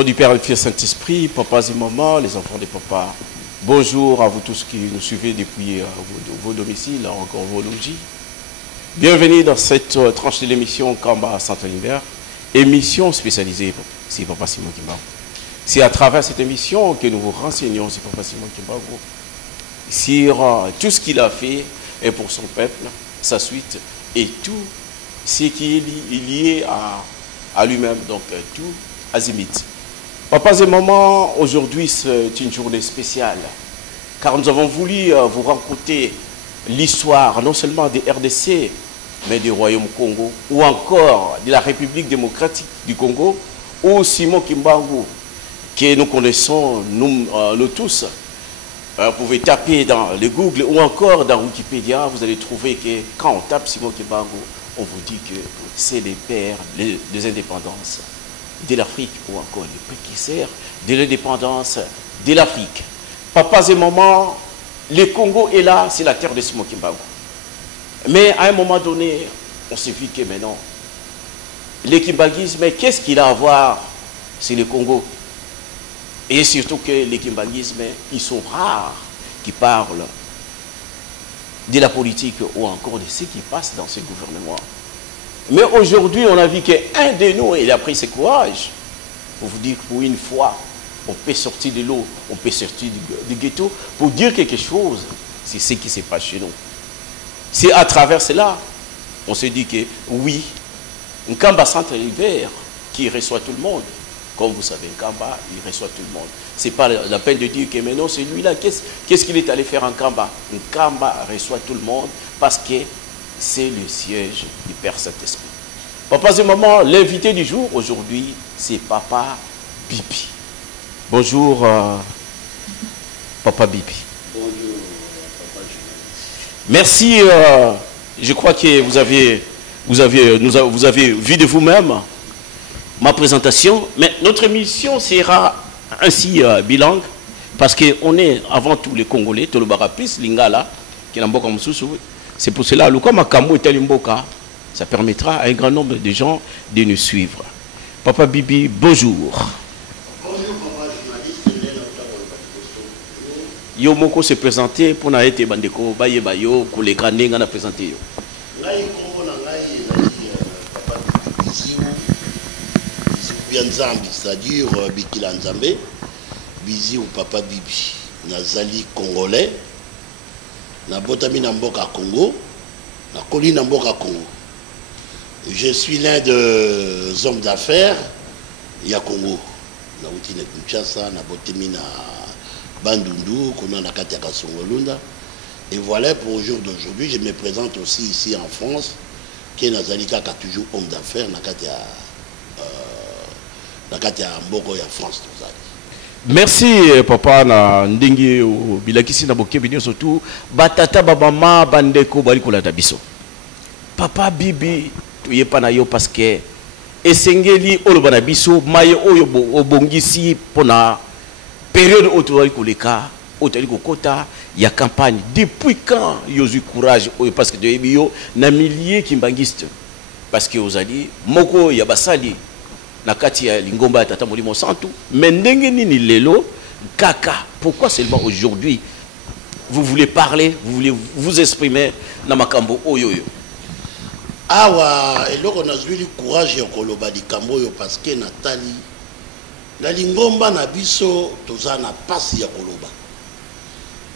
nom du Père et du Fils Saint-Esprit, papas et mamans, les enfants des papas, bonjour à vous tous qui nous suivez depuis vos domiciles, encore vos logis. Bienvenue dans cette tranche de l'émission Kamba Saint-Oliver, émission spécialisée, c'est Papa Simon Kimbangu. C'est à travers cette émission que nous vous renseignons, c'est Papa Simon Kimbangu, sur tout ce qu'il a fait et pour son peuple, sa suite et tout ce qui est lié à lui-même, donc tout azimut. Papas et mamans, aujourd'hui c'est une journée spéciale, car nous avons voulu vous raconter l'histoire non seulement des RDC, mais du Royaume Congo, ou encore de la République démocratique du Congo, ou Simon Kimbangu, que nous connaissons, nous tous. Vous pouvez taper dans le Google ou encore dans Wikipédia, vous allez trouver que quand on tape Simon Kimbangu, on vous dit que c'est les pères des indépendances de l'Afrique, ou encore les précurseurs de l'indépendance de l'Afrique. Papas et mamans, le Congo est là, c'est la terre de Simon Kimbangu. Mais à un moment donné, on s'est vu que maintenant, le kimbanguisme, qu'est-ce qu'il a à voir sur le Congo? Et surtout que les kimbanguismes, ils sont rares qui parlent de la politique ou encore de ce qui passe dans ce gouvernement. Mais aujourd'hui, on a vu qu'un de nous, il a pris ce courage pour vous dire que pour une fois, on peut sortir de l'eau, on peut sortir du ghetto pour dire quelque chose. C'est ce qui se passe chez nous. C'est à travers cela, on s'est dit que oui, Nkamba Saint-Oliver qui reçoit tout le monde. Comme vous savez, Nkamba, il reçoit tout le monde. Ce n'est pas la peine de dire que maintenant c'est lui-là. Qu'est-ce qu'il est allé faire en Nkamba? Nkamba reçoit tout le monde parce que c'est le siège du Père Saint-Esprit. Papas et mamans, l'invité du jour aujourd'hui, c'est Papa Bibi. Bonjour, Papa Bibi. Bonjour, Papa journaliste. Merci. Je crois que vous avez vu de vous-même ma présentation. Mais notre émission sera ainsi bilingue parce qu'on est avant tout les Congolais, tout le Barapis, Lingala, qui est en Mboka Moussoussou. C'est pour cela, le Makambo est Mboka, ça permettra à un grand nombre de gens de nous suivre. Papa Bibi, bonjour. Bonjour, Papa journaliste. Yo moko se présenter pour na été bandeko baye bayo ko les grands nga na présenter yo. Ngai kombo na ngai Papa Bibi bien Nzambi, c'est-à-dire Bikila Nzambe, Bizi ou Papa Bibi. Nazali congolais, na botami na mboka Congo, na koli na mboka Congo. Je suis l'un des hommes d'affaires ya Congo. Na uti na Kinshasa, na botami na Bandundu, qu'on a Katia Kasongolunda. Et voilà pour le jour d'aujourd'hui, je me présente aussi ici en France, qui est Nazalika qui a toujours homme d'affaires, Nakatia Mboko ya France. Merci papa na ndingi bilakisi na boke binyo surtout batata babama bandeko bali kolata biso. Papa Bibi tuyepa na yo parce que esengeli oloba na biso maye oyo obongisi pona période autour koleka otali kokota ya campagne depuis quand yozu courage parce que de bio na milliers kimbangistes parce que ozali moko ya basali na kati ya lingomba ya tata molimo santu mais ndenge nini lelo kaka pourquoi seulement aujourd'hui vous voulez parler, vous voulez vous exprimer na makambo oyoyo? Awa eloko nazwili courage ya koloba likambo oyo parce que natali na lingomba na biso toza na pasi ya koloba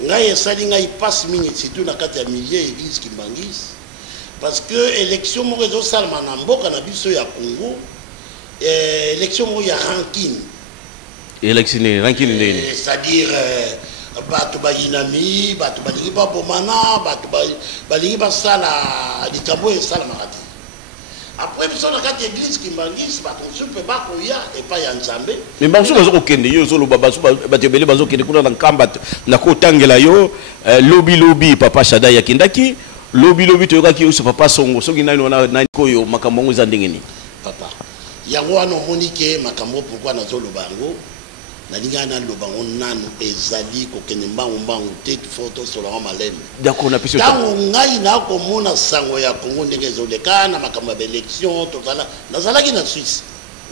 ngai esali ngai passe mingi surtout na kati ya milieu église Kimbangis parce que élection moko ezosalama na mboka na biso ya Congo, élection moko ya ranking. Élection ranking nini? C'est-à-dire bato bayinami, bato balingi ba bomana, bato balingi ba sala likambo esalamaka te. Après biso na kati ya église Kimbangis bato supe ba koya epa ya Nzambe. Mais banso bazo kokende yo zolo babaso bato bele bazo kende kuna na Nkamba na kotangela yo lobby papa Shada ya kindaki lobby to yokaki uso papa Songo soki nani na koyo makambo ngo za ndenge ni papa yango wana monike makambo pourquoi nazolo bango na linga na lobango nanu ezali kokende mbangu te photo sur la malem d'accord na piso tango ngai na komona sango ya Congo ndenge ezoleka na makambo ya élection totala nazalaki na Suisse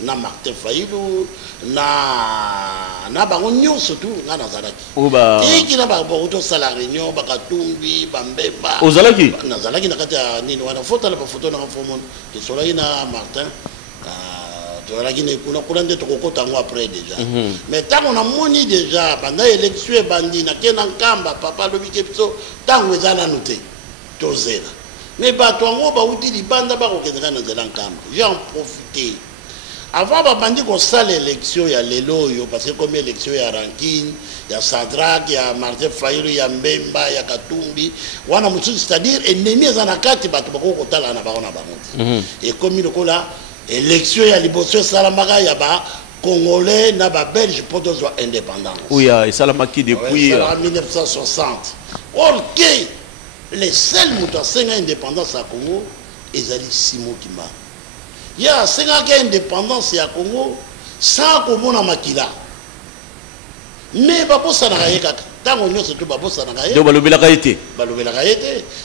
na Martin Fayulu na bango nyonso tu nga nazalaki tiki na bango to sala réunion bakatumbi bambeba ozalaki nazalaki na kati ya nini wana foto la photo na fomo ke solaki na Martin tozalaki ne kuna nde tokokota ngo après déjà mais tango na moni déjà banda élection ebandi na ke na nkamba papa lobi ke biso tango ezala nanu te tozela mais bato yango bauti libanda bakokendeka na nzela nkamba j'en profité avant babandi kosala élection ya lelo oyo parce que comme élection ya Rankine ya Sadrak ya Martin Fayulu ya Mbemba ya Katumbi wana mosusu c'est-à-dire ennemi eza na kati bato bakokotala na bango na bango et comme lokola élection ya liboso esalamaka ya ba Congolais na ba Belge pour tozwa indépendance oui esalamaki depuis en 1960 or que les seuls moto asenga indépendance ya Congo ezali Simon Kimba ya asenga ke indépendance ya Congo sans komona makila mais babosanaka ye kaka ntango nyonso to babosanaka ye balobelaka ye te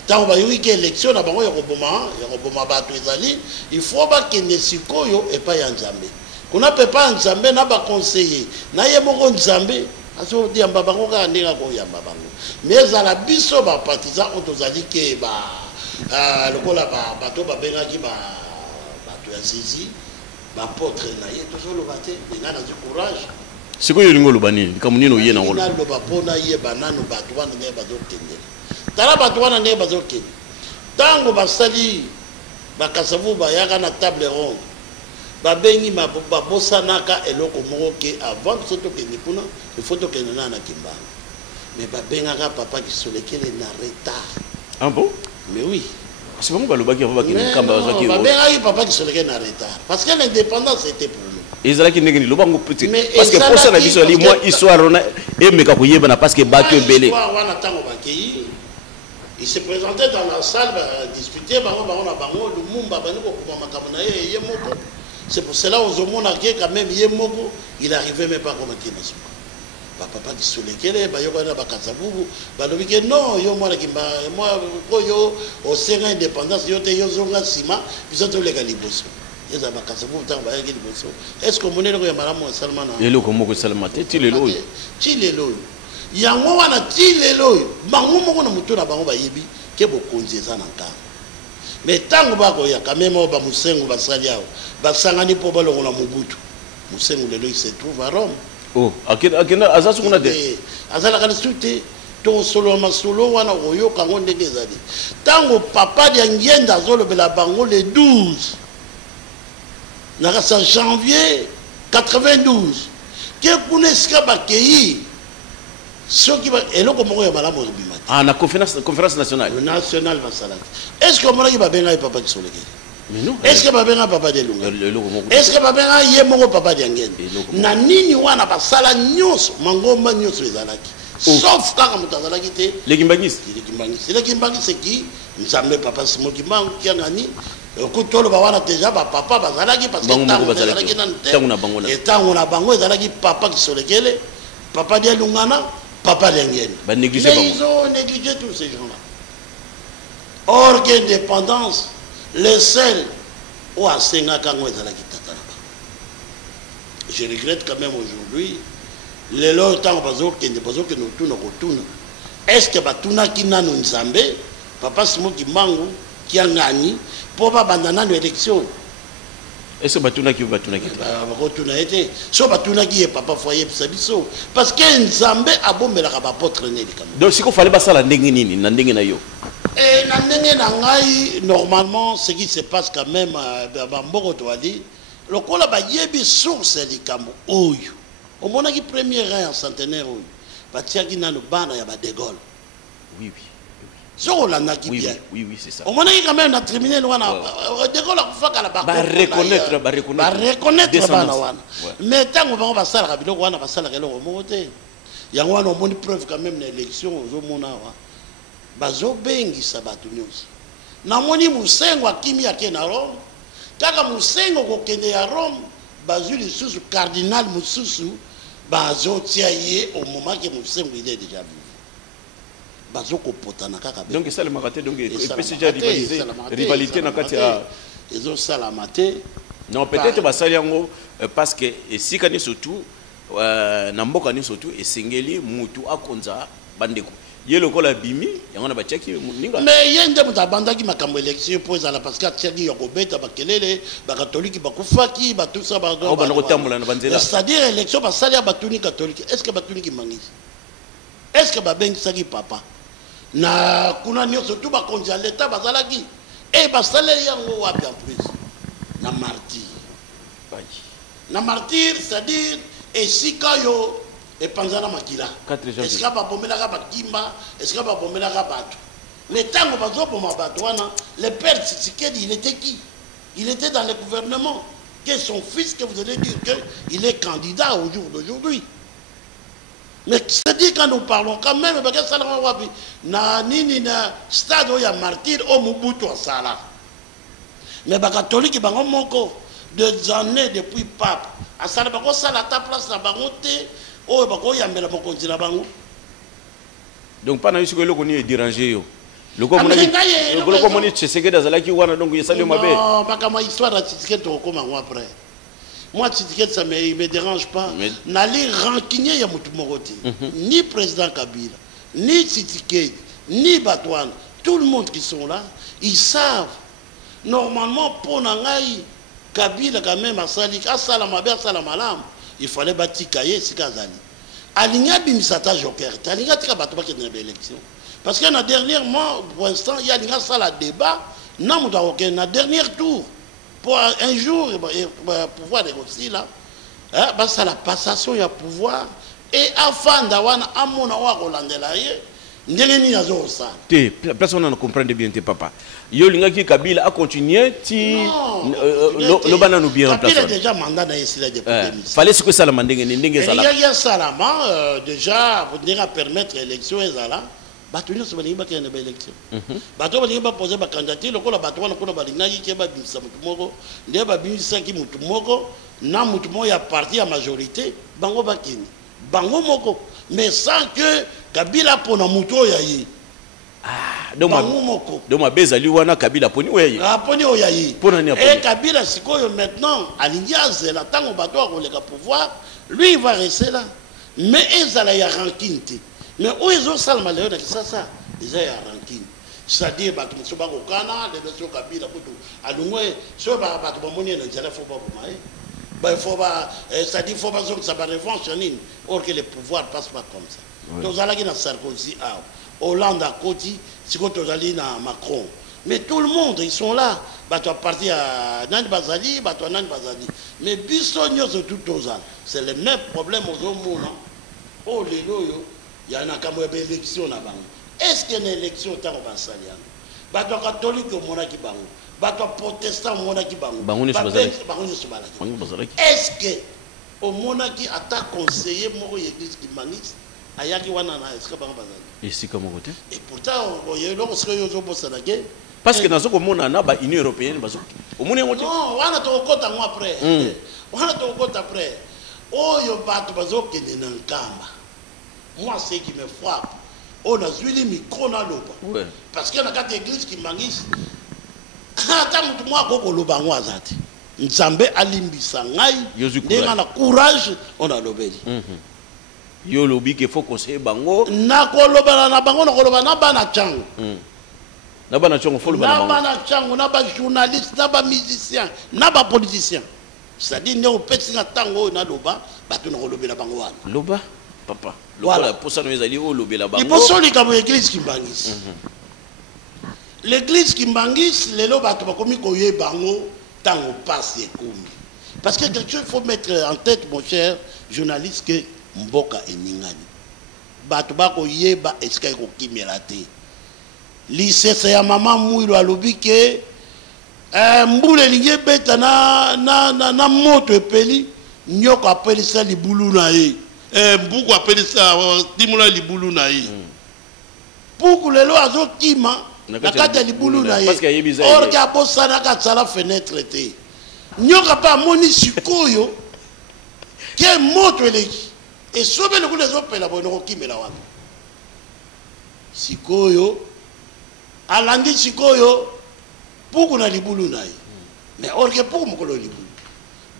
ntango bayoki ke élection na bango ya koboma bato ezali il faut bakende sikoyo epai ya Nzambe kuna pepa ya Nzambe na baconseiller na ye moko Nzambe azodiyamba bango kaka ndenge akoyamba bango mais ezala biso bapartisan oyo tozali ke lokola bato babengaki bato ya zizi bapotre na ye tozoloba te nga nazwi courage sikoyo olingi oloba nini likambo nini oye nango naloba mpo nayeba nano bato wana ndenge bazokendela tala bato wana ndenge bazokende ntango basali bakasavu bayaka na table ronde babengi babosanaka eloko moko ke avant biso tokende kuna ifo tokende na Kimbangu mais babengaka papa Kisolekele na retard. Ah bon? Mais oui. C'est pas moi qui babengaki papa Kisolekele na retard parce que l'indépendance était pour nous. Ezalaki ndenge ni lobango petit parce que pour ça la biso ali moi histoire on et meka koyeba na parce que bato ebele wana tango bakei il se présentait dans la salle discuter bango na bango Lumumba bani ko kuma makambo na ye moko. C'est pour cela aux hommes qui quand même ye moko il arrivait même pas comme Kinasuka papa Kisolekele bayoko na bakasabubu balobi ke non yo mwana kimba moi koyo au senga indépendance yo te yo zonga sima biso to lega liboso. Est-ce que vous avez dit Salman? Eloko moko Salman te tilelo. Tilelo. Yango wana tilelo. Bango moko na mutu na bango bayebi ke bokonzi za nanka. Mais tango bako ya kamemo ba musengo basaliao. Basangani po balongo na Mobutu. Musengo lelo il se trouve à Rome. Oh, akena azasu kuna te. Azala kana sute. To solo masolo wana oyo kango ndenge zali. Tango papa dia ngenda zolo bela bango le 12. En janvier 92, qui est bakei ce qui va et là comment il malamu bimati ah la conférence nationale va salati est-ce que mona ki babenga papa Kisolekele mais non est-ce que babenga papa de Lunga est-ce que babenga ye moko papa de Ngende na nini wana basala nyonso mangomba nyonso ezalaki sauf kaka mutazalaki te lekimbangisi c'est qui Nzambe papa Simon Kimbangu qui ngani kutolo bawana déjà papa bazalaki parce que tango na bango ezalaki papa Kisolekele papa de Lungana papa de Ngende ba négliger bango ils ont négligé tous ces gens là or que indépendance les seuls ou asenga kango ezalaki tata na bango je regrette quand même aujourd'hui les lors tango bazo que nous tuna kotuna est-ce que batuna kinanu Nzambe papa Simon Kimbangu qui a gagné pour pas abandonner l'élection. Est-ce que batuna qui batuna été so batuna qui est papa foyer biso parce que Nzambe a bombé la pas traîner les cameroun. Donc si qu'on fallait pas ça la ndenge nini na ndenge na yo. Et na ndenge na ngai normalement ce qui se passe quand même dans mboko to ali lokola ba yebi source les kambo oyo. Au mona qui premier rang en centenaire oyo. Batia ki na no bana ya ba de Gaulle. Oui. Oui, c'est ça. Au moment où quand même on a terminé, on a reconnaître. Mais tant qu'on va ça, on va ça il y a une preuve quand même l'élection aux Omona. Bazo bengi sabatu news. Na moni musengo akimi yake na Rome. Taka musengo kokende ya Rome, bazu le sous cardinal mususu bazo tiaye au moment que musengo il est déjà vu. Donc ça le maraté donc rivalité na kati ya ils ont salamate Non, peut-être basali yango parce que si kani surtout na mboka ni surtout esengeli mutu akonza bandeko. Ye lokola bimi yango na batiaki ninga. Mais yende mutabandaki makambo élection pour ezala parce que tiaki yokobeta bakelele ba catholique ba kufaki ba tout ça ba do. C'est-à-dire élection basali ya batuni catholique. Est-ce que batuni ki mangisi? Est-ce que babengisaki papa? Na kuna nyonso tout ba konzi ya l'état bazalaki et basali yango wapi en plus? Na martyr. Na martyr, c'est-à-dire esika yo epanzana makila. Est-ce que babomelaka bakimba? Est-ce que babomelaka bato? Le tango bazoboma bato wana, le père Tshisekedi, il était qui? Il était dans le gouvernement. Que son fils, que vous allez dire qu'il est candidat au jour d'aujourd'hui. Mais c'est-à-dire quand nous parlons quand même, parce que ça na nini na stade où il y a martyr au Mobutu à Sala. Mais les catholiques, ils ont des années depuis pape. À Sala, ils ont la place na bangote. Oh, ils ont donc pendant que vous avez dérangé, le communiste Tshisekedi azalaki wana donc il salue mabe. Non, pas ma histoire de Tshisekedi comme après. Moi Tshisekedi ça me dérange pas. Nali rancunier ya mutu mokoti. Ni président Kabila, ni Tshisekedi, ni Batouane, tout le monde qui sont là, ils savent. Normalement pour nangai Kabila quand même asali mabe asala malam, il fallait bâtir cahier sikazali. Alinga bimisata joker, alinga tika bato ba kena élection. Parce que dans dernièrement pour l'instant il y a linga sala débat na muta aucun na dernier tour pour un jour pouvoir négocier là hein bah ça la passation il y a pouvoir et afin d'avoir amona wa kolandela ye ndenge ni azo ça te personne ne comprend bien tes papa yo linga ki Kabila a continué ti le bana nous bien remplacer Kabila déjà mandat na yesila depuis 2006 fallait ce que ça la mandenge ndenge ça là il y a salama déjà pour dire à permettre l'élection ezala bato nyonso balingi bakende ba élection bato balingi baposer ba candidature lokola bato wana kuna balingaki ke babimisa mutu moko nde babimisaki mutu moko na mutu moko ya parti ya majorité bango bakende bango moko mais sans que Kabila pona mutu oyayi donc ma bezali wana Kabila poni oyayi poni oyayi pona ni et Kabila sikoyo maintenant alingi azela tango bato akoleka pouvoir lui il va rester là mais ezala ya rancune te. Mais où ils ont ça le malheur de ça déjà il y a rancune. C'est-à-dire bato muso ba kokana de so Kabila kutu alungwe so ba bato ba moni na nzela faut pas bomai ba faut pas c'est-à-dire faut pas que ça va revanche nini or que le pouvoir passe pas comme ça. Donc ça là qui na Sarkozy Hollande à côté siko tozali na Macron. Mais tout le monde ils sont là bato parti à Nani Bazali bato Nani Bazali mais biso nyoso tout ozana c'est le même problème aux hommes oh les loyo il y a une élection là-bas. Est-ce qu'il y a une élection au temps où on va les catholiques au monaki bango, les protestants au monaki bango, est-ce que au monaki a ta conseiller mon église qui manise ayaki wana na est-ce que bango bazali ici comme côté et pourtant il y a lorsque yozo bosana ke parce que dans ce commun na ba Union européenne bazo au monde ngote non wana to kota moi après wana to kota après oh yo bato bazo kende na nkamba. Moi, ce qui me frappe, on a suivi le micro dans l'eau. Parce qu'il y a une église qui mangisse. Attends, moi, je vais vous dire. Nzambe alimbisa ngai. Ndenge na courage, on a lobeli. Yo lobi qu'il faut conseiller bango. Na koloba na bango na koloba na bana chango. Na bana chango faut le bana. Na bana chango, na ba journaliste, na ba musicien, na ba politicien. C'est-à-dire ne opesi na tango na loba, ba tu na kolobela bango wana. Loba papa. Voilà. Pour ça, nous allons au lobby là-bas. Il faut que l'église qui bangisse. L'église qui bangisse, les lois sont comme si bango tant on passe comme. Parce que quelque chose il faut mettre en tête, mon cher journaliste, que Mboka est ningani. Batuba ko yeba eska ko kimelate. Lycée c'est ya maman mouilo a lobby que mbule linge beta na moto epeli nyoko apeli ça libulu na ye. Beaucoup appellent ça Timula Libulu Naï. Pour les lois aux Kima, la carte Libulu Naï. Or, il y a beau ça, la fenêtre. Il n'y a pas moni sukoyo qui est mort. Et sauver le coup des autres, la bonne Kim et la Waka. Sikoyo, Alandi Sikoyo, pour qu'on a Libulu Naï. Mais or, pour qu'on a Libulu.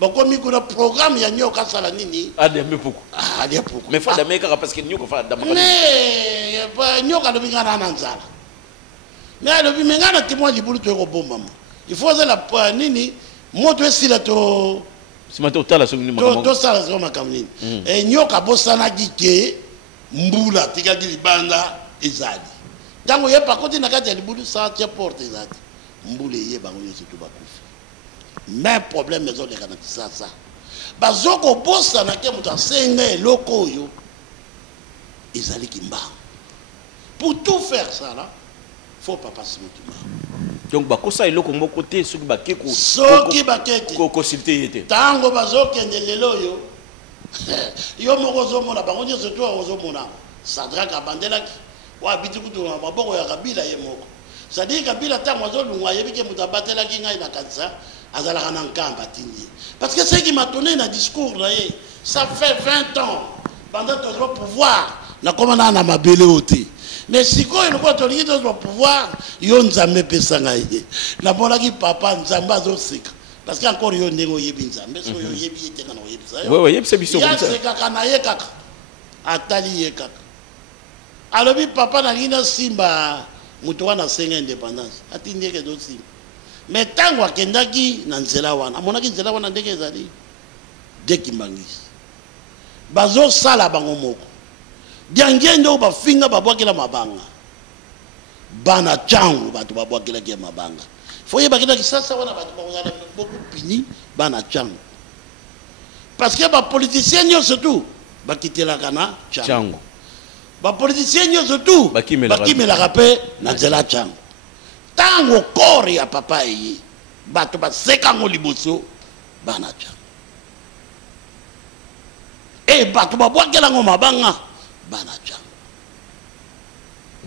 bakomi kuna programme ya nyoka sala nini adembe poko alia poko mais faut d'américain parce que nyoka fa d'américain mais ba nyoka lo bingana na nzala mais lo bimengana timwa libulu to ko bomba il faut la nini moto esila to simato tala so ni makambo to sala so makambo nini e nyoka bosana gike mbula tika libanda ezali tango ye pakoti na kati ya libulu sa tia porte ezali mbule ye bango yo surtout bakufi mais problème maison les kana ça bazoko bossa na ke muta senga eloko yo ezali kimba pour tout faire ça là faut pas passer mutima donc bakosa eloko moko te soki bakeko soki bakete ko consulter yete tango bazokende lelo yo yo moko zomona bango nyonso to ozomona Sadrak abandelaki wa biti kutu na maboko ya Kabila ye moko c'est-à-dire Kabila tango azolungwa yebike mutabatelaki ngai na kanisa azalaka na nkamba tindi parce que ce qui m'a donné un discours là ça fait 20 ans pendant que le pouvoir na komana na mabele oti mais siko il ko tolingi to pouvoir yo nzambe pesa ngai na bolaki papa nzambe azosika parce que encore yo ndengo yebi nzambe so yo yebi eteka na yebi ça ouais yebi biso comme ça ya seka na ye kaka atali ye kaka alobi papa na ngina simba muto wana senga indépendance atindi ke do simba mais tango akendaki na nzela wana amonaki nzela wana ndenge ezali dekimbangisi bazosala bango moko diangende oyo bafinga babwakela mabanga bana changu bato babwakelaki mabanga fo yebakendaki sasa wana bato bakozala beaucoup pini bana changu parce que bapoliticien nyonso tu bakitelaka na changu bapoliticien nyonso tu bakimelaka mpe na nzela changu tango kore ya papa ye bato basekango liboso bana changu e bato babwakelango mabanga bana changu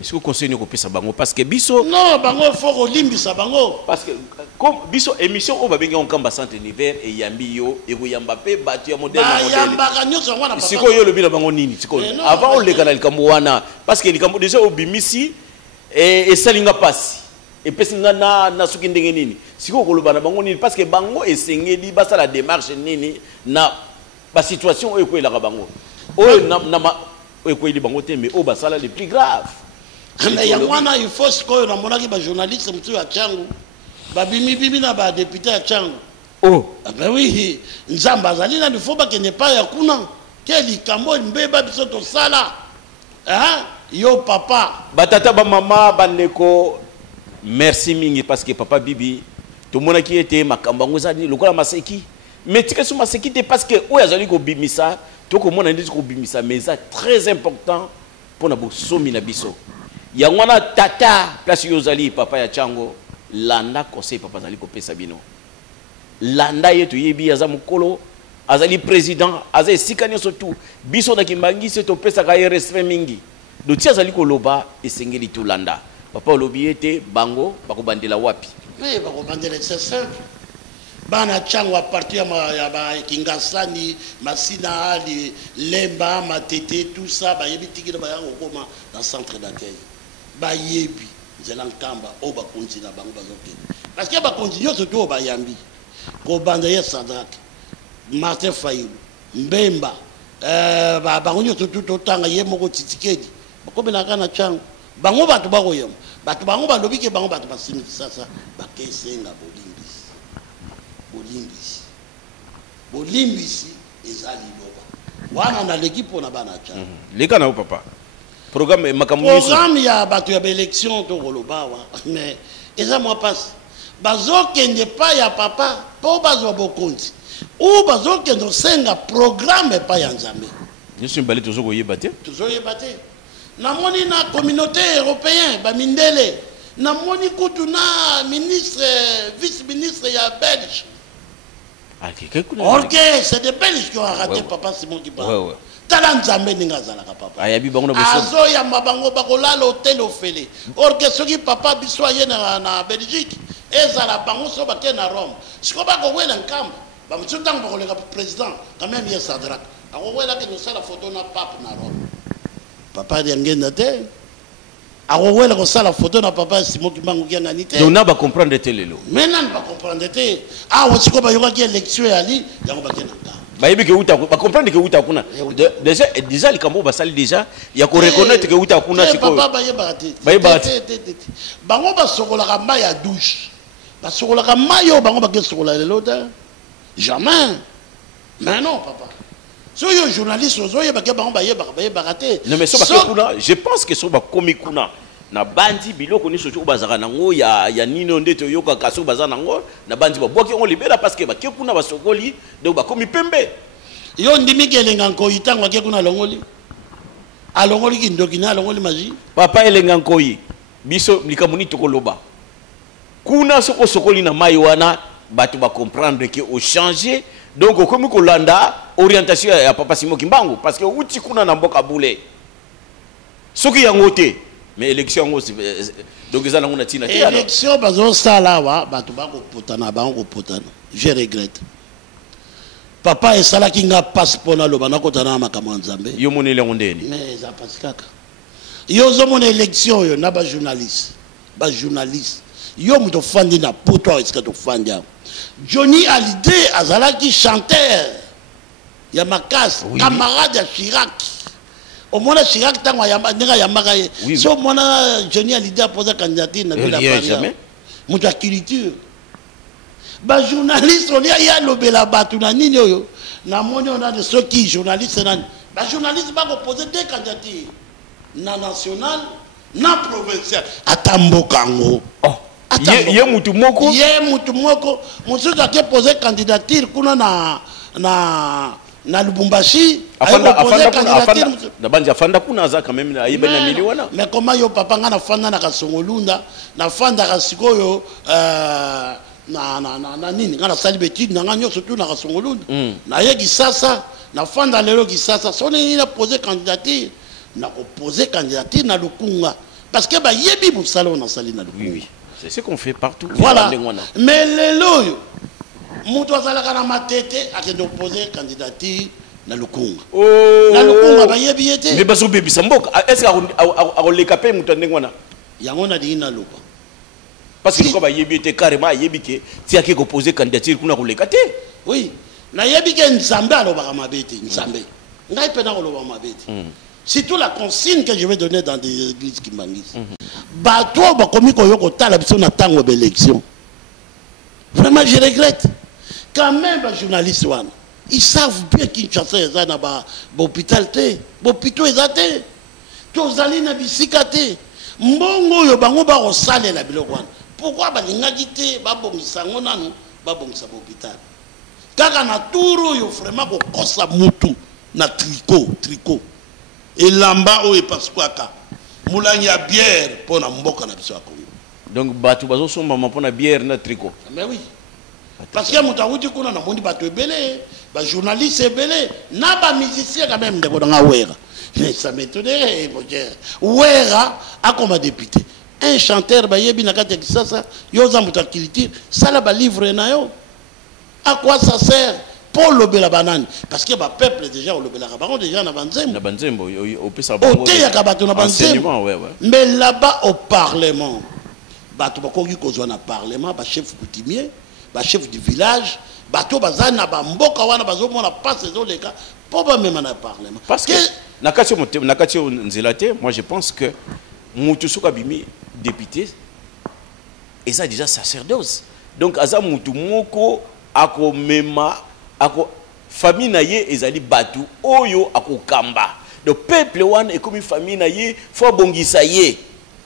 est-ce que conseil ko pesa bango parce que biso non bango faut kolimbisa bango parce que comme biso émission o babengi on kamba centre univers et yambi yo e ko yamba pe bato ya modèle yamba nyonso wana papa siko yo lobi na bango nini siko avant on le kana likambo wana parce que likambo déjà obimisi et salinga pasi et pesinga na suki ndenge nini siko koloba na bango nini parce que bango esengeli basa la démarche nini na ba situation oyo ko elaka bango oyo na oyo ko eli bango te mais o basala le plus grave mais ya mwana il faut sikoyo na monaki ba journaliste mutu ya changu babimi na ba député ya changu oh ben oui nzamba azali na faut ba kende pa ya kuna ke likambo mbeba biso to sala hein yo papa batata ba mama bandeko merci mingi parce que papa bibi to monaki était makambo ngozali lokola maseki mais tika so maseki te parce que oyo azali ko bimisa to ko mona ndisi ko bimisa mais ça très important pour na bosomi na biso yangwana tata place yozali papa ya chango landa conseil papa zali ko pesa bino landa yetu yebi aza mukolo azali président azali sikani surtout biso na kimbangi se to pesa ka respect mingi do tia azali ko loba esengeli to landa papa lobi ete bango bakobandela wapi mais bakobandela c'est simple bana chango à partir ya ba Kingasani Masina Ali Lemba Matete tout ça ba yebi tikira ba yango koma dans centre d'accueil ba yebi nzela nkamba o ba kontina bango bazoke parce que ba continue surtout ba yambi ko banda ya Sadrak Martin Fayulu Mbemba ba bango surtout totanga ye moko titikedi bakobela kana chango bango bato bakoyem bato bango balobi ke bango bato basimi sasa bakesenga bolimbisi ezali loba wana na l'équipe na bana cha leka na papa programme ya bato ya élection to koloba wa mais eza moi passe bazokende pa ya papa po bazwa bokonzi ou bazokende senga programme pa ya nzambe yesu mbali tozoko yebate namoni na communauté européenne ba mindele namoni kutu na ministre vice-ministre ya Belge. Ok, c'est des Belges qui ont raté papa Simon qui parle. Talan Nzambe ninga zalaka papa. Azo ya mabango bakola l'hôtel ofele. Or que ce qui papa biso ye na Belgique, ezala bango so bake na Rome. Siko ba ko wela nkamba. Ba mututang ba ko le président quand même ye Sadrak. Ako wela ke no sala photo na pape na Rome. Papa de ngenda te. Arowela ko sala photo na papa Simon Kimbangu qui ngani te. Donc on va comprendre telelo. Maintenant pas comprendre te. Ah on siko ba yoka ki élection ali, yango ba kenanga. Ba yebi ke uta ba comprendre que uta kuna. Déjà les kambo ba sali déjà, ya ko reconnaître que uta kuna siko. Papa ba yeba te. Ba yeba te. Bango ba sokola ka ma ya douche. Ba sokola ka ma yo bango ba ke sokola lelo te. Jamais. Mais non papa. Soyez journaliste, soyez baraté. Non mais je pense que soba komi kuna na bandi biloko ni socho bazaka nango ya nino ndeto yoka kaso bazana nango na bandi ba boki on libera parce que ba ke kuna ba sokoli donc ba komi pembe. Yo ndimi kelenga ko itango ke kuna longoli. Alongoli kindoki na longoli maji. Papa elenga nkoyi biso likamuni tokoloba. Kuna soko sokoli na mai wana batu ba comprendre que au changer. Donc, comme Kolanda, orientation à Papa Simon Kimbangu, parce que outi kuna na mboka boule. Ce qui a ngoté, mais élection donc ils ont tina. Élection bazo sala wa batu ba ko potana ba ko potana. Je regrette. Papa et sala kinga passeport na loba na kotana makama nzambe. Yo monele ngondeni. Mais ça passe kaka. Yo zo mon élection yo na ba journaliste. Ba journaliste. Yo muto fandi na poto est-ce que to fandi. Johnny Hallyday azalaki chanteur ya makas oui, camarade ya Chirac au moins Chirac tango ya ndinga ya makaye so mona Johnny Hallyday a posé candidature na bila Paris mutu ya culture ba journaliste on ya lobela batu na nini oyo na moni on a de ceux qui journaliste na ba journaliste ba ko poser deux candidatures na national na provincial atambokango Ye mutu moko mutu a posé candidature kuna na Lubumbashi afanda kuna za quand même na yeba na miliona mais comment yo papa ngana fanda na kasongolunda na fanda kasikoyo na nini ngana sali betide na nganyo surtout na kasongolunda na ye kisasa na fanda lelo kisasa sone ni na posé candidature na ko posé candidature na Lukunga parce que ba yebi musalo na sali na Lukunga. Oui. C'est ce qu'on fait partout. Voilà. Mais les loyaux, Moutou Azalaka na matete a déposé candidature dans le Congo. Dans le Congo, il y a bien été. Mais baso bébé Sambok, est-ce qu'on les capé Moutou Ndengwana? Il y a un dit na loba. Parce que comme il y a bien été carrément, il y a bien que si a qui posé candidature qu'on a roulé caté. Oui. Na yebi ke Nzambe aloba mabete, Nzambe. Ngai pena aloba mabete. C'est toute la consigne que je vais donner dans des églises qui m'anguissent. Bato bakomi ko yoko tala biso na tango d'élection. Vraiment je regrette. Quand même les journalistes wana, ils savent bien Kinshasa eza na ba hôpital te, hôpital eza te. Tozali na bisika te. Mbongo yo bango ba rosalela biloko wana. Pourquoi balingaki te ba bongisa ngo nanu ba bongisa hôpital. Kaka na turu yo vraiment ko kosa mutu na tricot. Et lamba o e pasquaka. Moulani a bière pour na mboka na biso Congo. Donc batu bazo somba pour na bière na tricot. Mais oui. Parce que moutaouti kuna na mondi batu ebele, ba journaliste ebele, na ba musicien quand même de nga wera. Mais ça m'étonnerait mon cher. Wera a comme député. Un chanteur ba yebi na kati kisasa, yo za mutakiliti, ça la ba livre na yo. À quoi ça sert? Pour le bela banane parce que le peuple déjà le bela baron déjà na banzembo au pesa bango mais là-bas au parlement bato bakoki kozwa na parlement ba chef coutumier ba chef du village bato bazana ba mboka wana bazomona passe ezoleka po ba même na parlement parce que nakati nzelate moi je pense que mutu soka bimi député et ça déjà sacerdoce donc aza mutu moko akomema ako famille na ye ezali batu oyo akokamba le peuple wana ekomi famille na ye fo bongisa ye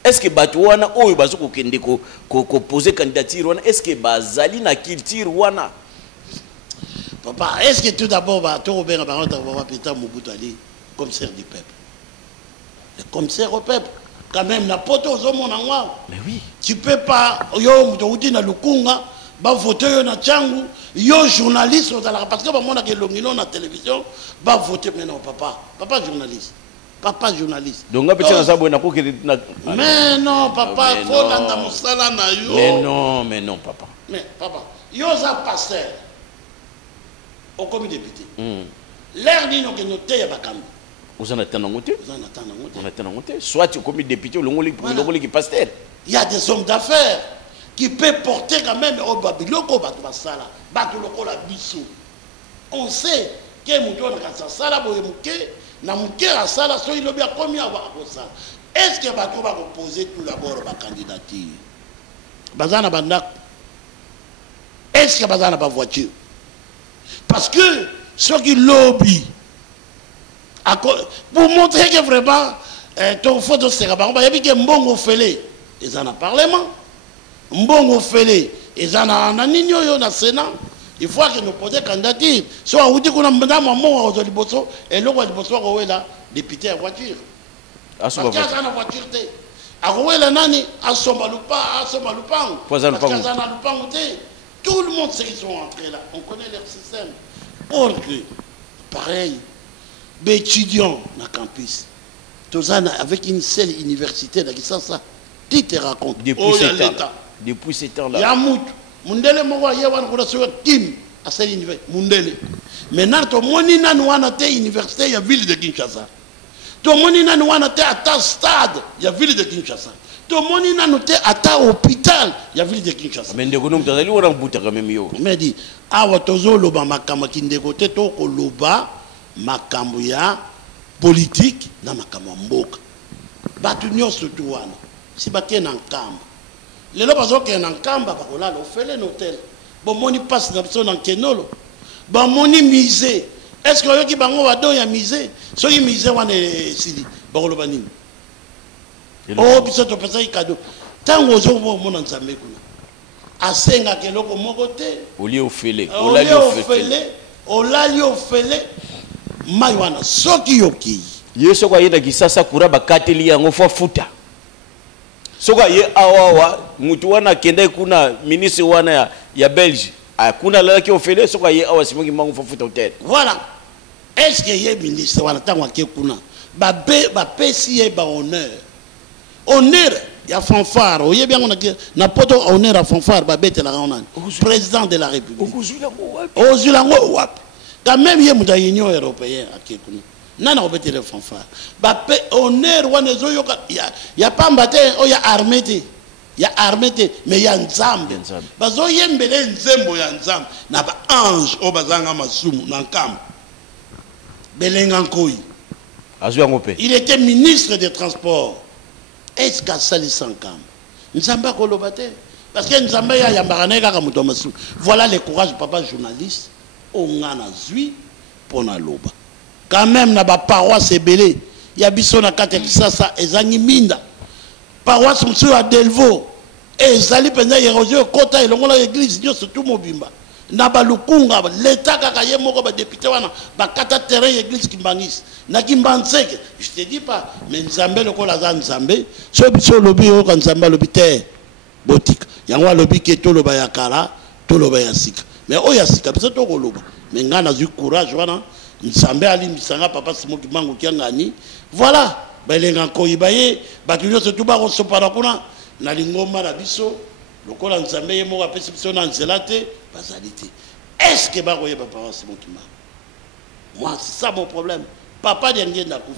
est-ce que batu wana oyo bazo kokende ko poser candidature wana est-ce que bazali na culture wana papa est-ce que tout d'abord bato obenga barota ba pita Mobutu Ali commissaire du peuple le commissaire au peuple quand même na poto ozomona ngwa mais oui tu peux pas yo muto uti na Lukunga ba voter yo na changu yo journaliste parce que ba mona ke longino na télévision ba voter maintenant papa journaliste donc ngapeti na sabo na ko mais non papa faut landa musala na yo mais non papa yo za pasteur au comité député l'air nino ke noté ya bakambi Vous en attendez un côté. Vous en attendez un côté. On attend un côté. Soit tu commis député, le qui pasteur. Il y a des hommes d'affaires qui peuvent porter quand même au Babiloko, Batouasala, Batuloko la Bissou. On sait que Mouton a Sala, Boyemouké, Namouké a Sala, soit il a bien commis à ça. Est-ce que Batou va reposer tout d'abord ma candidature? Bazana Bandak. Est-ce que Bazana pas voiture? Parce que ceux qui lobby, pour montrer que vraiment, ton photo sera pas, il y a bien que Mbongo Fele, ils en ont parlement. Mbongo Fele, ils en ont un na Sénat. Il faut que nous posions candidature. Soit on dit qu'on a un moment où Liboso, et l'autre Liboso, on est là, député à voiture. Parce qu'il y a une voiture. Aroué la nani, Assomalupan, parce qu'il y a un Lupan. Tout le monde sait qu'ils sont entrés là. On connaît leur système. Or que, pareil, les étudiants dans le campus, tous avec une seule université, ça, qui te raconte. Depuis ces temps-là. Il y a Mout. Mundele Mowa, il y a un Kim à cette université. Mundele. Maintenant, tout le monde a une université, il y a la ville de Kinshasa. Tout le monde a un stade, il y a la ville de Kinshasa. Tout le monde a un hôpital, il y a la ville de Kinshasa. Mais nous avons dit quand même. Mais dit, ah, tozo loba makamba kindekote to ko loba makambo ya politique na makambo mboka. Batu nyonso tu wana. Si baké na nkamba. Lelo bazoke na nkamba bakola lo fele n'hôtel. Bon moni passe na biso na kenolo. Bon moni misé. Est-ce que yoki bango wado ya misé? So yi misé wana sidi. Bakoloba nini? Oh biso to pesa ikado. Tango zo mona nzambe kuna. Asenga keloko moko te. Oli ofele. Olali ofele. Maywana soki yoki. Yeso kwa yenda kisasa kura bakateli yango fo futa. Soka ye awawa mutu wana kenda kuna ministre wana ya Belge. Kuna la ki ofele soka ye awa simoki mangu fo futa hotel. Voilà. Est-ce que ye ministre wana tangwa ke kuna ba pesi ye ba honneur. Honneur ya fanfare. Oye bien on a na poto honneur à fanfare ba bete la on président de la République. Ozulango wap. Quand même ye muta union européenne ake kuna. Nana obete le fanfare. Ba honneur wana zo yoka ya pamba te o ya armée te. Ya armée te mais ya nzambe. Bazo yembele nzembo ya nzambe na ba ange o bazanga masumu na nkam. Belenga Nkoyi. Il était ministre des Transports. Est-ce qu'à Sali Sankam Nzamba Kolobate? Parce que Nzamba ya yambarane kaka muto masu. Voilà le courage papa journaliste. On a zui pour na loba. Quand même na ba paroisse ebele. Ya biso na kate kisasa ezangi minda. Paroisse msu à Delvaux. Ezali penza yerosio kota elongola église nyo surtout mobimba. Na balukunga l'état kaka ye moko ba député wana ba kata terrain église Kimbangis na Kimbanseke. Je te dis pas mais Nzambe lokola za Nzambe so biso lobi o kan Nzamba lobi te botika yango lobi ke to loba ya kala to loba ya sika mais o ya sika biso to ko loba mais ngana zu courage wana Nzambe ali misanga papa Simoki Mangu kiangani voilà belenga koyibaye batunyo surtout ba ko sopara kuna na lingoma na biso lokola Nzambe ye moko apesi biso na nzela te bazalité. Est-ce que Baroye papa c'est mon qui m'a? Moi c'est ça mon problème. Papa dernier n'a pas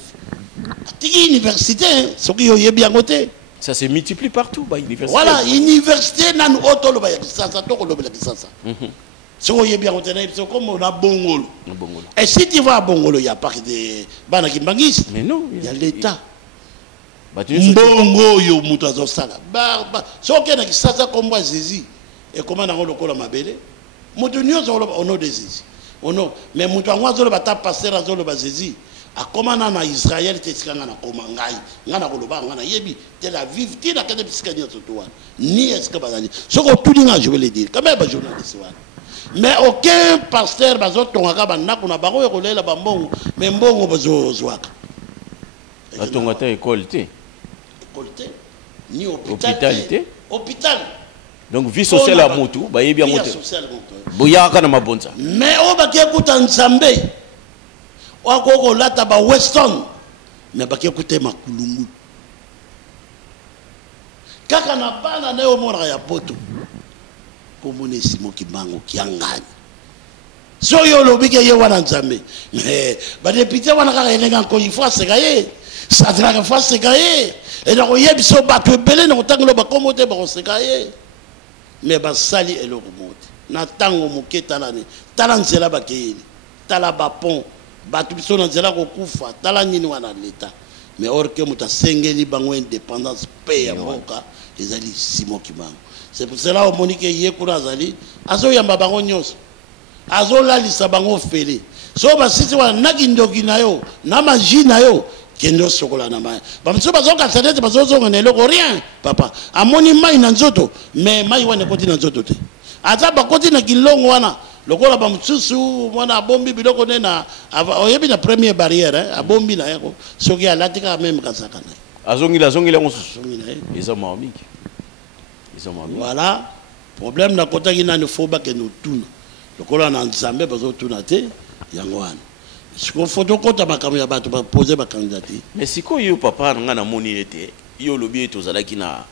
fait. Université, ce qui est bien côté. Ça se multiplie partout, bah université. Voilà, université n'a nous auto le bail ça to le bail ça. Ce qui est bien côté, c'est comme on a Bongolo. Et si tu vas à Bongolo, il y a pas de bana Kimbangis. Mais non, il y a l'état. Bongo yo mutazo sala. Ba so que na kisasa comme moi Jésus. Et comment on a le mabele? Moutounios au nom de Jésus. Oh non, mais Moutouanois zolo bata passer à zolo bazézi. A comment na Israël te sikanga na komangai. Ngana koloba ngana yebi. Tel Aviv ti na kende piskania sotoa. Ni est-ce que bazali. Ce que tout dinga je vais le dire. Quand même ba journaliste wana. Mais aucun pasteur bazot tongaka bana kuna bango e kolela bambongo. Mais mbongo bazo zwaka. Atongata école te. École te. Ni hôpital. Hôpital. Donc vie sociale à Moutou, bah il bien monté. Boya kana mabonza. Mais on va écouter Nzambe. On va lata ba Weston. Mais ba écouter Makulungu. Kaka na bana na yo mona ya poto. Pour mon Simoki Mangu kiangani. So yo lobi ke ye wana nzambe. Ba député wana ka elenga encore il faut sekaye. Ça tra ka faut sekaye. Et donc yebiso bato ebele na kotangelo ba komote ba sekaye. Mais ba sali eloko mote. Na tango moke talani. Talanzela ba keyeli. Tala ba pont. Bato biso na nzela ko kufa. Tala nini wana l'État. Mais or que muta sengeli bango indépendance paix ya mboka ezali Simon Kimbangu. C'est pour cela au monique ye kuna zali azo yamba bango nyos. Azo lalisa bango fele. So ba sisi wana nakindoki na yo, na maji na yo kendo sokola na mai. Ba mso bazo ka sadete bazo zonga na eloko rien papa. Amoni mai na nzoto, mais mai wana koti na nzoto te. Aza ba koti na kilongo wana. Lokola ba msusu mwana bombi biloko nena oyebi na première barrière abombi na yako soki alatika même kasaka na azongi la mususu ils ont mamik voilà problème na kota ki na foba ke no tuna lokola na nzambe bazo tuna te yango wana siko foto kota makambo ya bato ba poser ba candidature mais siko yo papa nga na moni ete yo lobi to zalaki na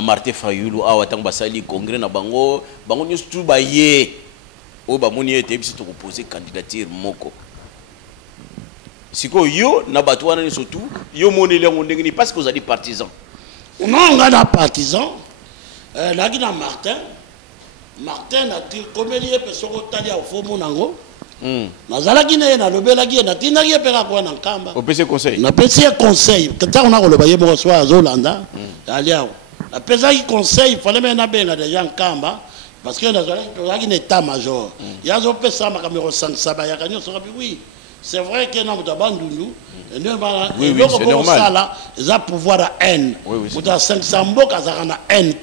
Martin Fayulu awa tang basali congrès na bango nyusu ba ye o ba moni ete biso to poser candidature moko siko yo na bato wana ni surtout yo moni le ndenge ni parce que vous allez partisan non nga na partisan la ki na Martin na ti komelie pe soko tali au fomo nango nazalaki na ye na lobelaki na tinaki ye pe ka kwa na nkamba au PC conseil na PC conseil tata on a ko loba ye mo so azolanda ali awo na PC conseil il fallait même na benga déjà nkamba parce que dans un état major, il y a un peu ça, oui, c'est vrai qu'il y a un peu de oui, c'est normal. Ils ont pouvoir à haine. Vous avez 500 mots qui ont haine.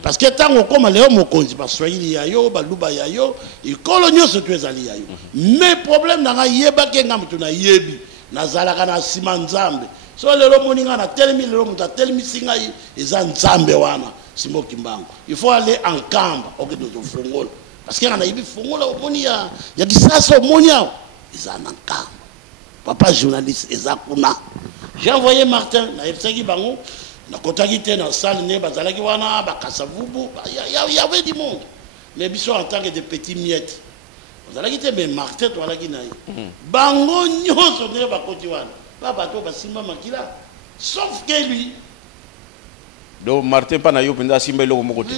Parce que tant qu'on a les hommes, parce qu'il y a yo, baluba yo, ils coloniaux se tuent à l'IAYO. Mais problème dans la yeba qui est na yebi, na zalaka na simanzambe. So les hommes na telmi, les hommes na telmi singai, ils ont nzambe wana. Simon Kimbangu. Il faut aller en camp au Fongol. Parce qu'il y a des Fongola au Monia. Il y a des Sasso au Monia. Ils sont en camp. Papa journaliste, ils sont là. J'ai envoyé Martin, il dans la salle, il y avait du monde. Mais ils sont en tant que des petits miettes. Vous allez quitter, mais Martin, tu vas la guiner. Bango, nyon, son nez, Papa, tu vas Simba Makila. Sauf que lui, donc Martin Panayo penda simba lo mo côté.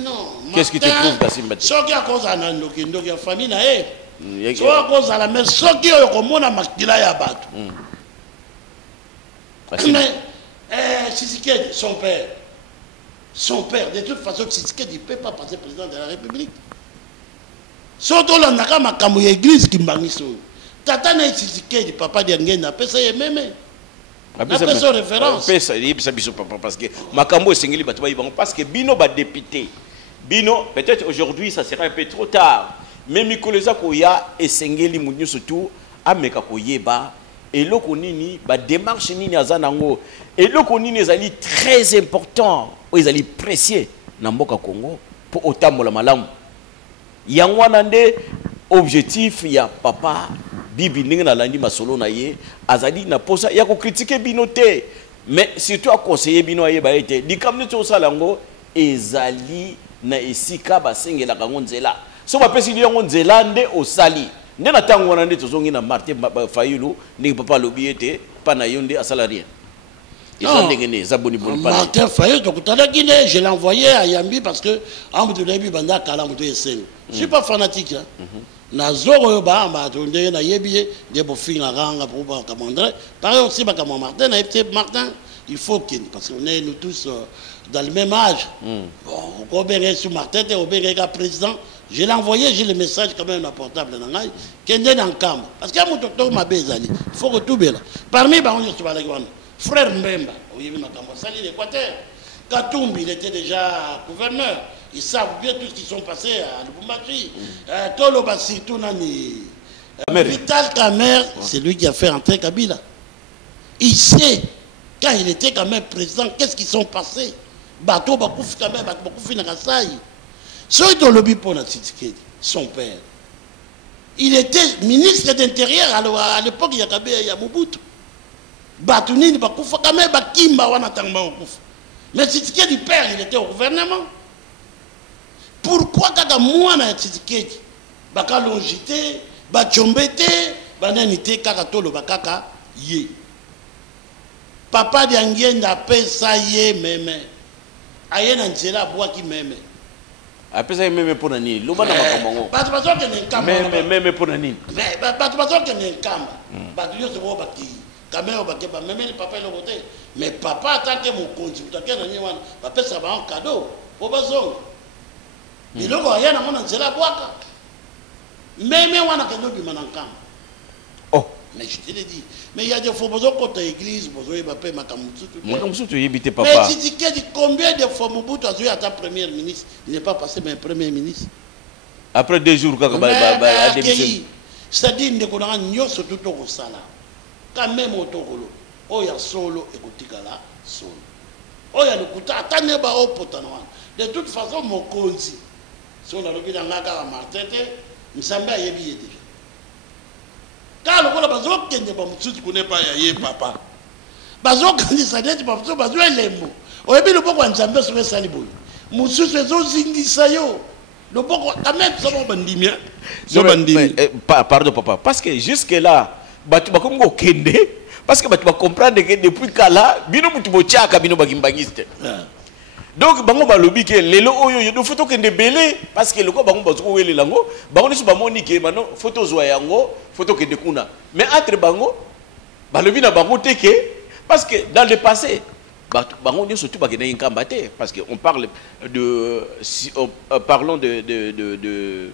Qu'est-ce qui te prouve da simba? Soki a cause na ndoki ya famille na e. So a cause la mais soki yo komona makila ya bato. Mais Tshisekedi son père de toute façon Tshisekedi ne peut pas passer président de la République. Surtout la naka makambo ya église Kimbangiso. Tata na Tshisekedi papa de ngenda pesa ye meme. Après référence. Parce que Makambo Singeli parce que Bino va député. Bino, peut-être aujourd'hui ça sera un peu trop tard. Mais Mikoleza Koya et Singeli Mounio surtout, Ameka Koyeba, et l'Okonini, ba démarche Nini Azanango, et l'Okonini est très important, ils allaient précieux, Namboka Congo, pour autant la malam. Yangwanande, objectif, il y a papa. Bibi n'inga landi masolo na ye azali na posa ya ko critiquer bino te mais surtout à conseiller bino aye ba ete dikamni to salango ezali na esika basengela kango nzela so ba pesi yango nzela nde osali nde na tango wana nde tozongi na Martin Fayulu ni papa lobi ete pana yonde asala rien Martin Fayulu je l'ai envoyé à Yambi parce que Amdoulaye Banda Kala Moutou Essel. Je suis pas fanatique hein. Na zoro ba ndenge na yebiye de bofinga ranga pour ba kamandre pareil aussi ba comme Martin il faut qu'il parce qu'on est nous tous dans le même âge bon on bien sur Martin au bien président je l'ai envoyé j'ai le message quand même dans portable na ngai kende dans camp parce que mon docteur m'a bezali il faut que tout bien parmi ba on se parle avec frère Mbemba oui makambo sali l'Équateur Katumbi il était déjà gouverneur. Ils savent bien tout ce qui sont passés à Lubumbashi. Tolo Bassitou Nani. Vital Kamer, c'est lui qui a fait entrer Kabila. Il sait, quand il était quand même président, qu'est-ce qui sont passés. Bateau Bakouf Kamer, Bakouf Nakasai. Ceux qui ont lobby pour Tshisekedi, son père. Il était ministre d'Intérieur à l'époque, il y a Mobutu. Batounini Bakouf Kamer, Bakimba Wanatangba Bakouf. Mais Tshisekedi père, il était au gouvernement. Pourquoi quand moi na Tshisekedi baka longité bachombete bananité kaka tolo bakaka ye papa diangenda pesa ye meme ayena nzela bwaki meme apesa ye meme pona nini loba na makambo bato bazoke nkamba meme pona nini bato bazoke nkamba bato nyonso bo baki kameo bakeba meme ni papa ile côté mais papa atake mokonzi utake na nyi wana bapesa ba un cadeau bo bazonga biloko ayena mona nzela bwaka meme wana kendo bima na nkamba. Oh, mais je te l'ai dit. Mais il y a des fois, besoin quand l'église, besoin de paper ma camouflage. Papa. Mais si tu dis combien de fois Mobutu a joué à ta première ministre, il n'est pas passé mais premier ministre. Après 2 jours, quand c'est-à-dire que nous avons surtout au sala. Quand même au tokolo, oh ya solo et kotikala solo. Oh ya le kuta atane ba o potanoa. De toute façon mon konzi. Si on a le bilan ngaka martete, msamba yebi yete. Quand le voilà bazo kende ba mutsuti kune pa ya ye papa. Bazo kanisa deti ba mutsuti bazo elemo. Oyebi le boko nzambe so sali boy. Mutsuti ezo zingisa yo. Le boko quand même ça va bandimia. Pardon papa, parce que jusque là batu bakongo kende parce que batu ba comprendre que depuis kala bino mutu bochaka bino bagimbangiste. Donc bango balobi ke lelo oyo yo photo kende belé parce que loko bango bazuko wele lango bango nisu bamoni ke bano photo zwa yango photo kende kuna mais entre bango balobi na bango teke parce que dans le passé bango nyo surtout bakena yinkamba te parce que on parle de parlons de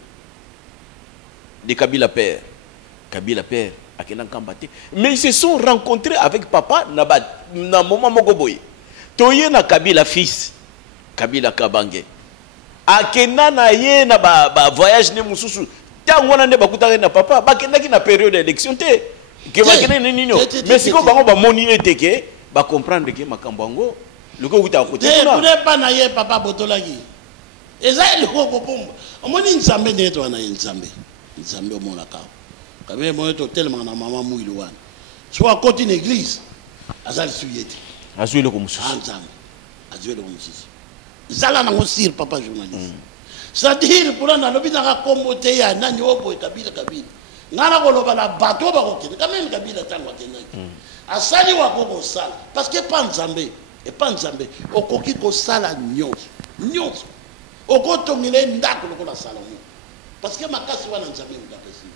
Kabila père akena nkamba te mais ils se sont rencontrés avec papa na moment moko boye toye na Kabila fils Kabila Kabange akena na ye na ba voyage ne mususu tango na nde bakutaka na papa bakendaki na période d'élection te ke bakena nino mais siko bango ba moni eteke ba comprendre ke makambo ngo loko kuta kote kuna ne pas na ye papa botolaki eza loko kopomba omoni nzambe neto na nzambe omona ka kamé mo to tellement na mama muilo wana soit côté une église azali suyete azuelo ko mususu nzambe azuelo ko mususu zala na ngosir papa journaliste c'est-à-dire pour na lobi na kombote ya nani obo Kabila ngana ko loba na bato ba ko kende quand même Kabila tango tenaki asali wa ko sala parce que pas nzambe et pas nzambe okoki ko sala nyonso okotongile ndako loko na sala mo parce que makasi wana nzambe mutapesi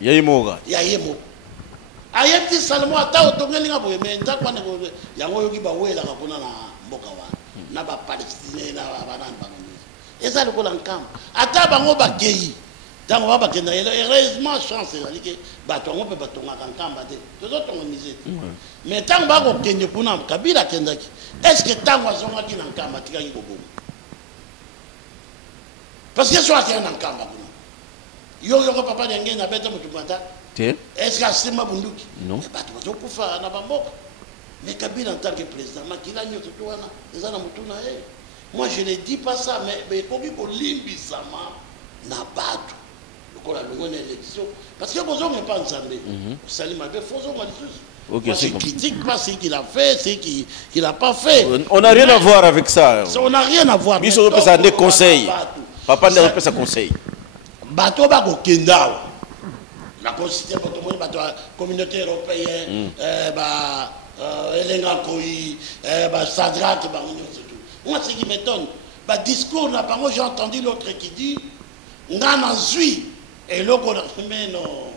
yayimoga ayeti salmo ata otongeli nga boye mais ndako wana ko yango yoki ba wela ka kuna na mboka wana na ba palestine na banana bango eza lokola nkamba ata bango bakei tango ba bakenda heureusement chance ezali ke bato ngo pe batongaka nkamba te tozotonga misete mais tango bako kende kuna Kabila kendaki est-ce que tango azongaki na nkamba tikaki kobongo parce que soit c'est un nkamba kuna yo papa ndenge na beta mutu mata est-ce que asima bunduki non bato bazokufa na bamboka mais Kabila en tant que président makila nyoto to wana eza na mutu na ye. Moi je ne dis pas ça mais koki ko limbisama na bato lokola longo na élection parce que bozo me pas nzambe salima be fozo ma lisusu. OK, c'est critique pas ce qu'il a fait, ce qu'il a pas fait. On n'a rien à voir avec ça. On n'a rien à voir. Biso peut ça des conseils. Papa ne peut ça conseil. Bato ba ko kendawa. La constitution de la communauté européenne Elenga Koyi Sadrak moi ce qui m'étonne discours là j'ai entendu l'autre qui dit ngana zui et loko mais non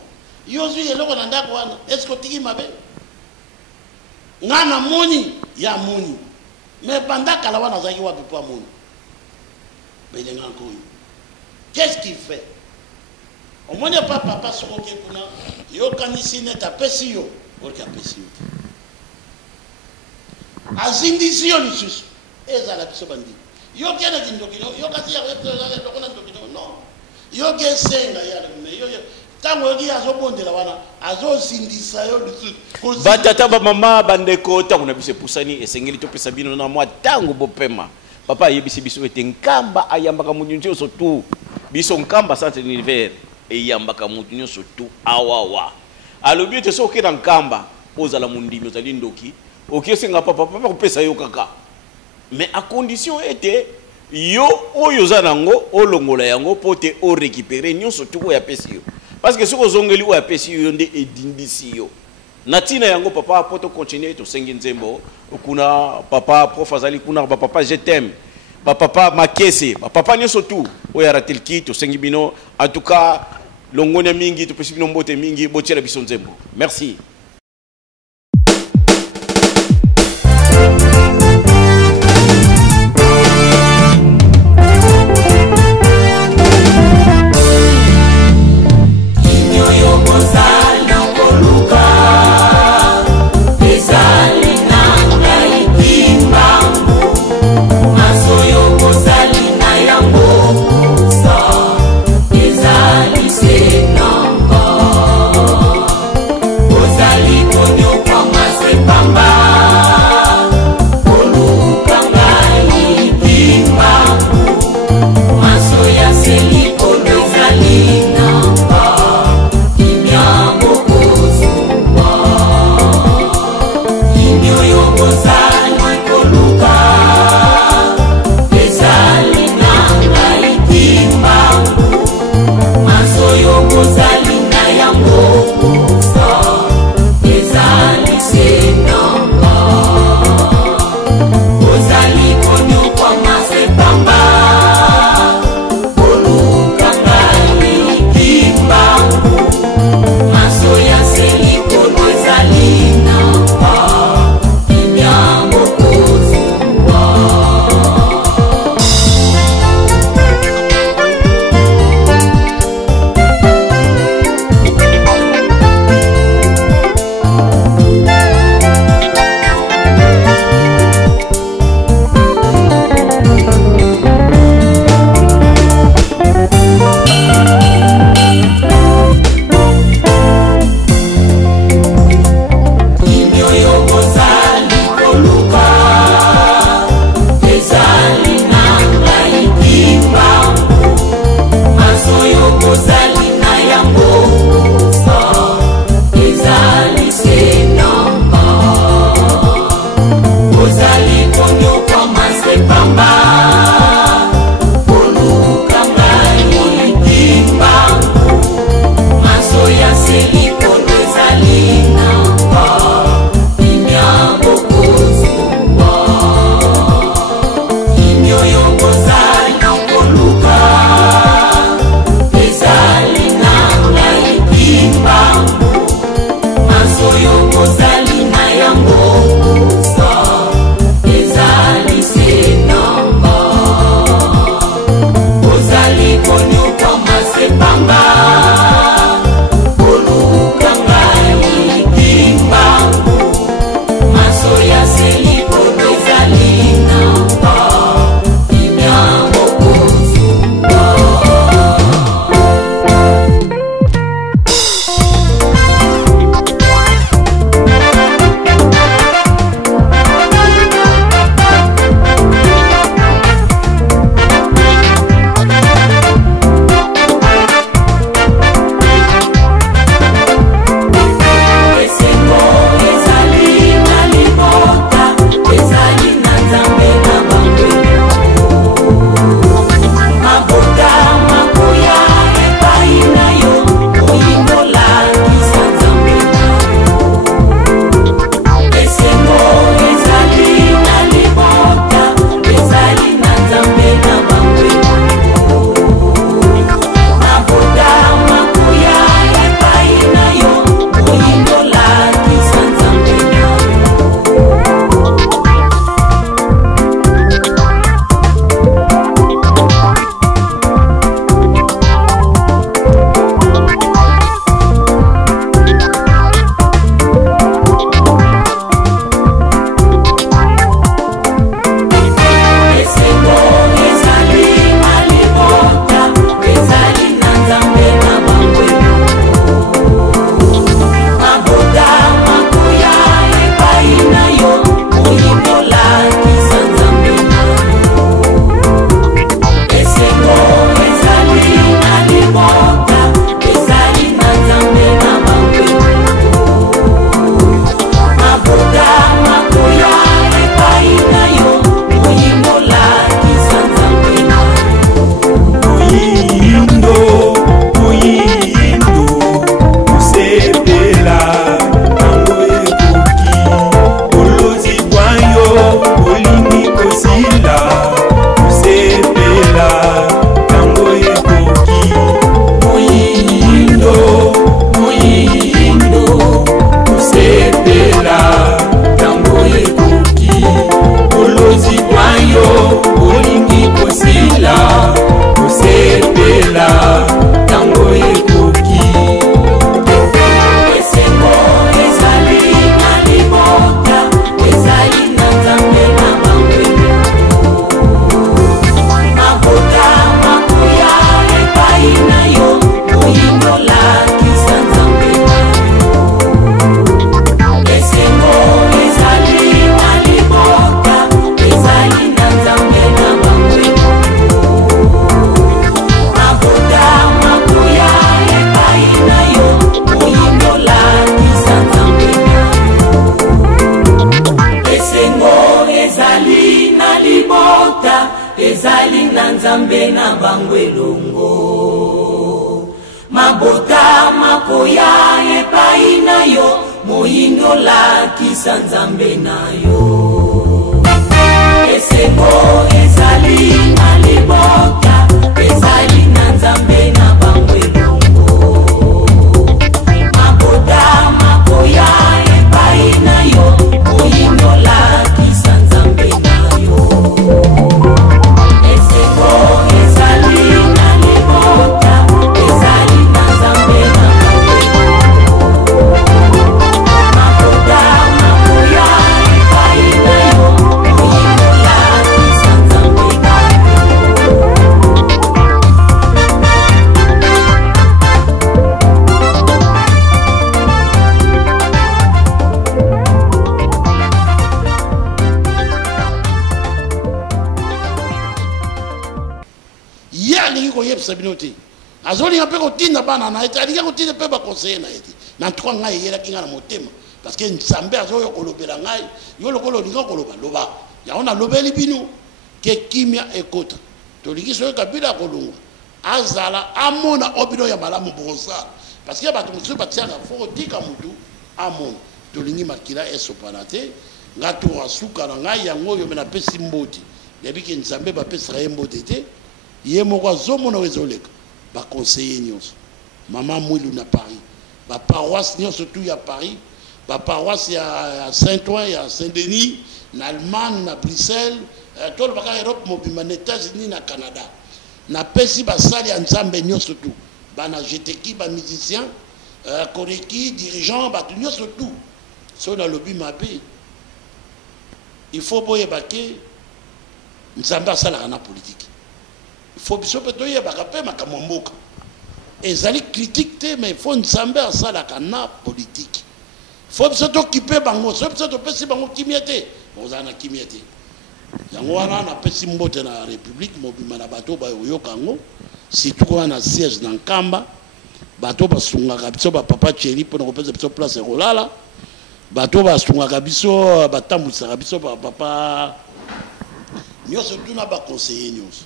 yo zui et loko nanda kwana est-ce que tiki mabe ngana moni ya moni mais pendant kala wana zaki wapi pa moni Elenga Koyi qu'est-ce qu'il fait? Au moins, il n'y a pas papa sur le Kekuna. Il y a un ici net à Pessio. Il y a Pessio. Azindisio, les sus. Et ça, la personne dit. Il y a un indokino. Il y a un non. Il y a un senga. Il y a tango ki azobonde la wana azosindisa yo lusu batata ba mama bandeko tango na bise pusani esengeli to pesa bino na mwa tango bopema papa yebisi biso ete nkamba ayambaka munyunjo surtout biso nkamba centre univers eyambaka mutu nyonso tu awawa alobi ete soki na nkamba ozala mundimi ozali ndoki okesenga papa kopesa yo kaka mais à condition ete yo oyo oza nango olongola yango po te o récupérer nyonso tu oyo apesi yo parce que ce que zongeli ou apesi yonde edindisi yo natina yango papa poto continuer to sengi nzembo kuna papa prof azali kuna papa je t'aime papa makese papa nyoso tout oya ratelki to sengi bino en tout cas longone mingi to pesi bino mbote mingi botiela biso nzembo merci. Oza na nzambe na bango elongo. Mabota makoya epai na yo, moyindo lakisa nzambe na yo. Esengo ezali na libota, ezali na nzambe na bango elongo. Mabota makoya epai na yo, moyindo lakisa nzambe na yo. Esengo ezali na libota, ezali na nzambe na bango elongo. Mabota makoya epai na yo, moyindo lakisa nzambe na yo. alingi koyebisa bino te azolinga mpe kotinda bana na ye te alingi kotinda mpe bakonseye na ye te na ntuka ngai eyelaki ngai na motema parce que nzambe azoyo kolobela ngai yo lokola olinga koloba loba yango nalobeli bino ke kimia ekota tolingi soki kabila kolongwa azala amona o bino ya malamu bokosala parce que bato mosusu batiaka fo kotika motu amona tolingi makila esopana te nga toasuka na ngai yango oyo me napesi mbote yebi ke nzambe bapesaka ye mbote te ye moko azomona oyo ezoleka bakonseye nyonso mama mwilu na paris baparoise nyonso tu ya paris baparoise ya Saint-Ouen ya Saint-Denis na Allemagne na Bruxelles tolobaka Europe mobimba na États-Unis na Canada napesi basali ya nzambe nyonso tu bana jeteki bamusicien koreki dirigeant bato nyonso tu so nalobi mabe il faut boyeba ke nzambe asalaka na politike il faut biso mpe toyebaka mpe makambo ya mboka ezali critique te mais il faut nzambe asalaka na politike faut biso tokipe bango so biso topesi bango kimia te ozala na kimia te yango wana napesi mbote na république mobima na bato bayoka yango surtout kuna na siège na nkamba bato basungaka biso bapapa cheri mpona kopesa biso place ekolala bato basungaka biso batambulisaka biso bapapa nyonso tuna baconseiller nyonso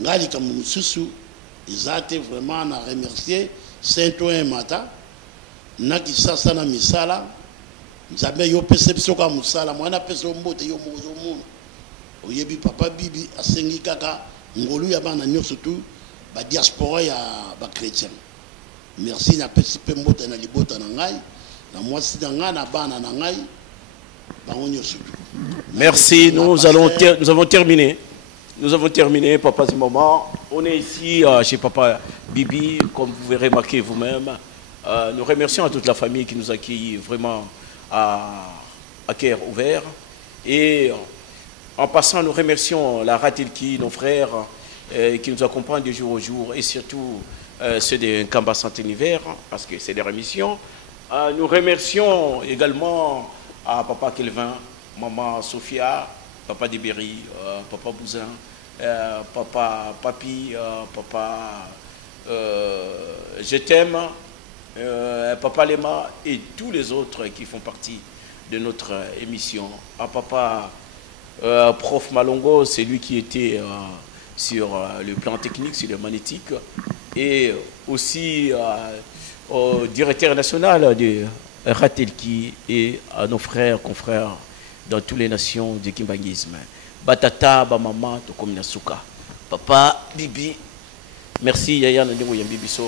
ngai likambo mosusu eza te vraiment na remercier Saint-Ouen mata na kisasa na misala nzambe yo pese biso ka musala mwana pese mbote yo mozomuna oyebi papa bibi asengi kaka ngolu ya bana nyonso tu ba diaspora ya ba chrétien merci na pesi pe mbote na libota na ngai na mwasi na ngai na bana na ngai bango nyonso tu. Merci, nous avons terminé. Nous avons terminé, Papa Zimoma. On est ici chez Papa Bibi, comme vous verrez remarquer vous-même. Nous remercions à toute la famille qui nous accueille vraiment à cœur ouvert. Et en passant, nous remercions la Ratilki, nos frères qui nous accompagnent de jour au jour, et surtout ceux de Nkamba Saint-Univers, parce que c'est des remissions. Nous remercions également à Papa Kelvin, Maman Sophia, Papa Dibéry, Papa Bouzin, Papa Papi, Papa Je t'aime, Papa Lema et tous les autres qui font partie de notre émission. À Papa Prof Malongo, c'est lui qui était sur le plan technique, sur le magnétique, et aussi au directeur national de Ratelki et à nos frères, confrères dans toutes les nations du kimbangisme. Batata, Bamama, Tokomina Souka. Papa, Bibi, merci Yaya Nandemo Yambibiso,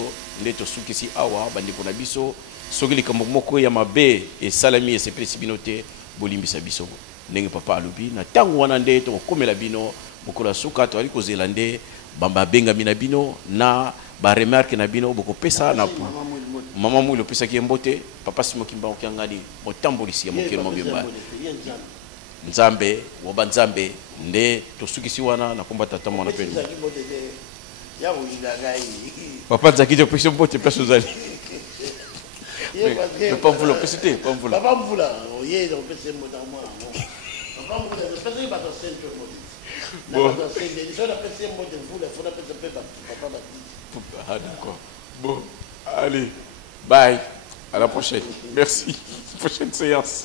Leto Soukisi Awa, Bandeko Nabiso, Sogili Kamoko Yamabe et Salami et ses précipinotés, Bolimbisa Biso, Nenge Papa Alubi, na Tangu Wanande, Tokomela Bino, Bokola Souka, Toaliko Zélande, Bamba Benga Minabino, na ba remarque na bino boko pesa na mama mulu pesa ki mbote papa simo kimba okangani motambolisi ya mokelo mobimba nzambe woba nzambe nde tosukisi wana na komba tata mwana peni papa zaki jo pesa mbote pesa zali papa mvula pesa te papa mvula papa mvula oye do pesa mbote mwa papa mvula pesa ba to centre mbote na ba to centre ni so na pesa mbote mvula fona pesa pepa papa ba. Ah d'accord. Bon, allez, bye. À la prochaine. Merci. Prochaine séance.